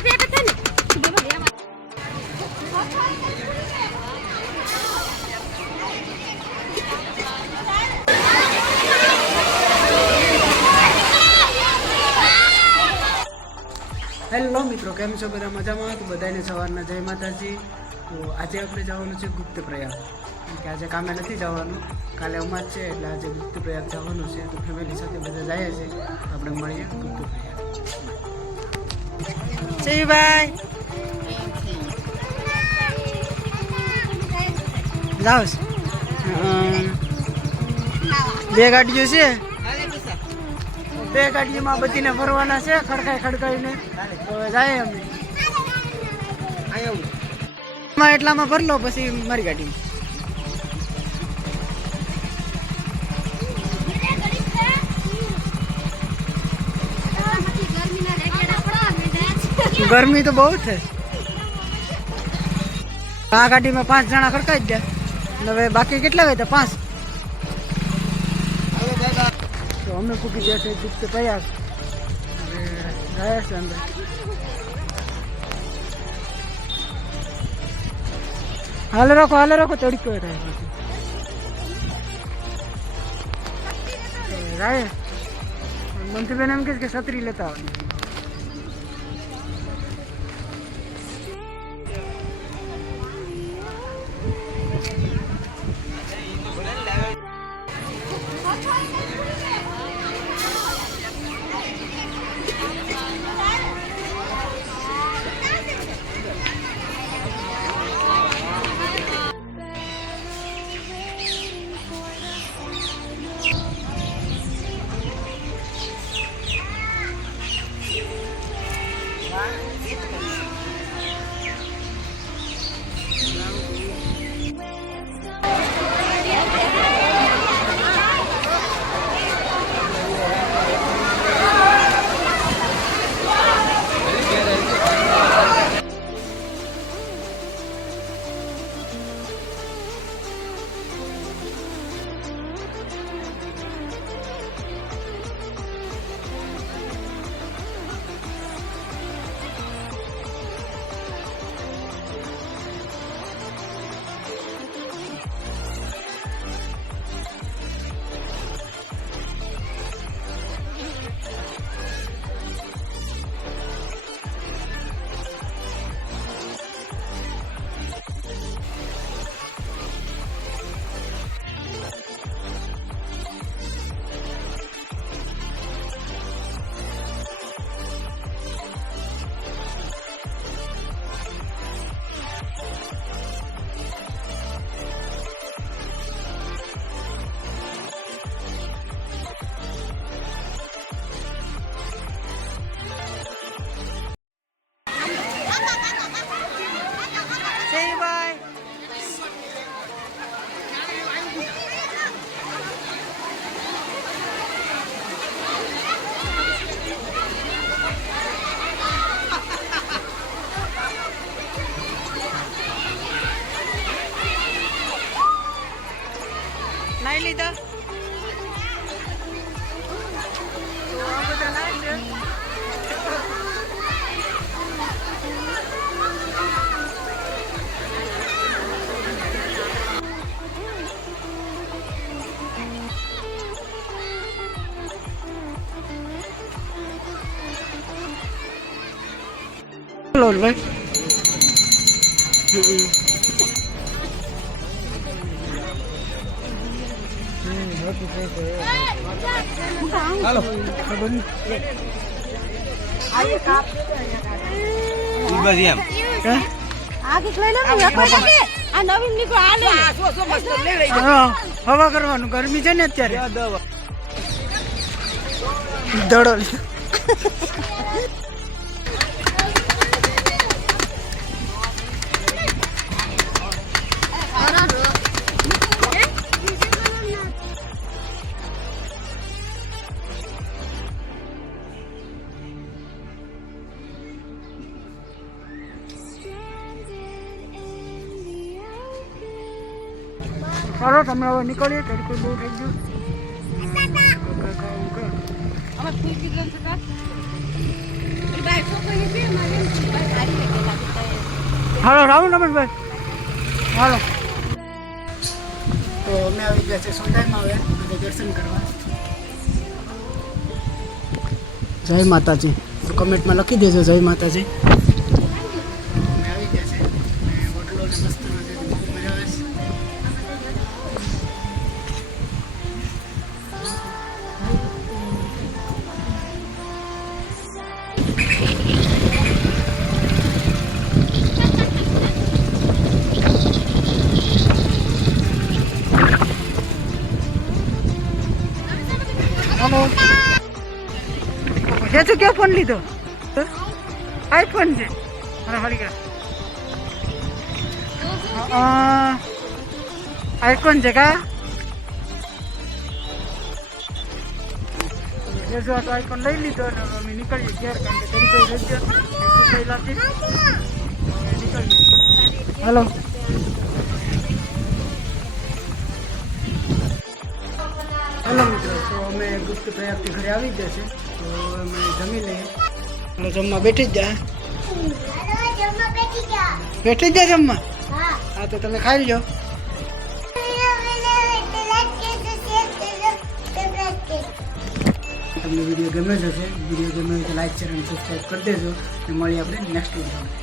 Hello મિત્રો, કેમ છો? બધા મજામાં? તો બધાને સવારના જય માતાજી. તો આજે આપણે જવાનું છે ગુપ્ત પ્રયાગ, કે આજે કામે નથી જવાનું, કાલે અમાસ છે એટલે આજે ગુપ્ત પ્રયાગ જવાનું છે. તો ફેમિલી સાથે બધા જાય છે, આપણે મળીએ ગુપ્ત પ્રયાગ. જય ભાઈ જાઓ બે ગાડીઓ છે, બે ગાડીઓમાં બધીને ફરવાના છે ખડકાઈને. તો જાય અમે એટલામાં ભર લો, પછી મારી ગાડીમાં. ગરમી તો બહુ છે. આ ગાડીમાં 5 જણા ખડકાઈ જ જાય. હવે બાકી કેટલા હોય? 5. તો અમે પૂકી ગયા છે ગુપ્ત પ્રયાગ. જાય છે અંદર. હાલે રાખો તડકો જાય. મંત્રીબેન એમ કે છત્રી લેતા હોય. નાઈ લીધા ભાઈ. હાલો હવા કરવાનું, ગરમી છે ને અત્યારે. દડો ચાલો તમે હવે નીકળીએ. તડકો બહુ થઈ ગયો. અમે ફૂલ કીધું છે. હાલો રામ રમણભાઈ હાલો. તો અમે આવી ગયા છે સોંઢાઈમાં હવે અને દર્શન કરવા. જય માતાજી. તો કમેન્ટમાં લખી દેજો જય માતાજી. અમે આવી ગયા છે અને હોટલો ને મસ્ત નથી બહુ મજા આવે છે. હાલો જે તું ક્યાં ફોન લીધો? આઈફોન છે. અરે હરી ગયા આઈફોન છે કા? જો આ તો આઈફોન લઈ લીધો અને અમે નીકળીએ ઘેર કારણ કે તેની કોઈ રજ્ય નીકળીએ. હાલો હેલો મિત્રો. તો અમે ગુપ્ત પ્રયાગથી ઘરે આવી ગયા છે. તો અમે જમી લઈએ. એટલે જમવા બેઠી જ જાય. બેઠી જ જાય જમવા. હા તો તમે ખાઈ લો. તમને વિડીયો ગમે જ હશે. વિડીયો ગમે તો લાઈક શેર અને સબસ્ક્રાઈબ કરી દેજો. અને મળીએ આપણે નેક્સ્ટ વિડીયોમાં.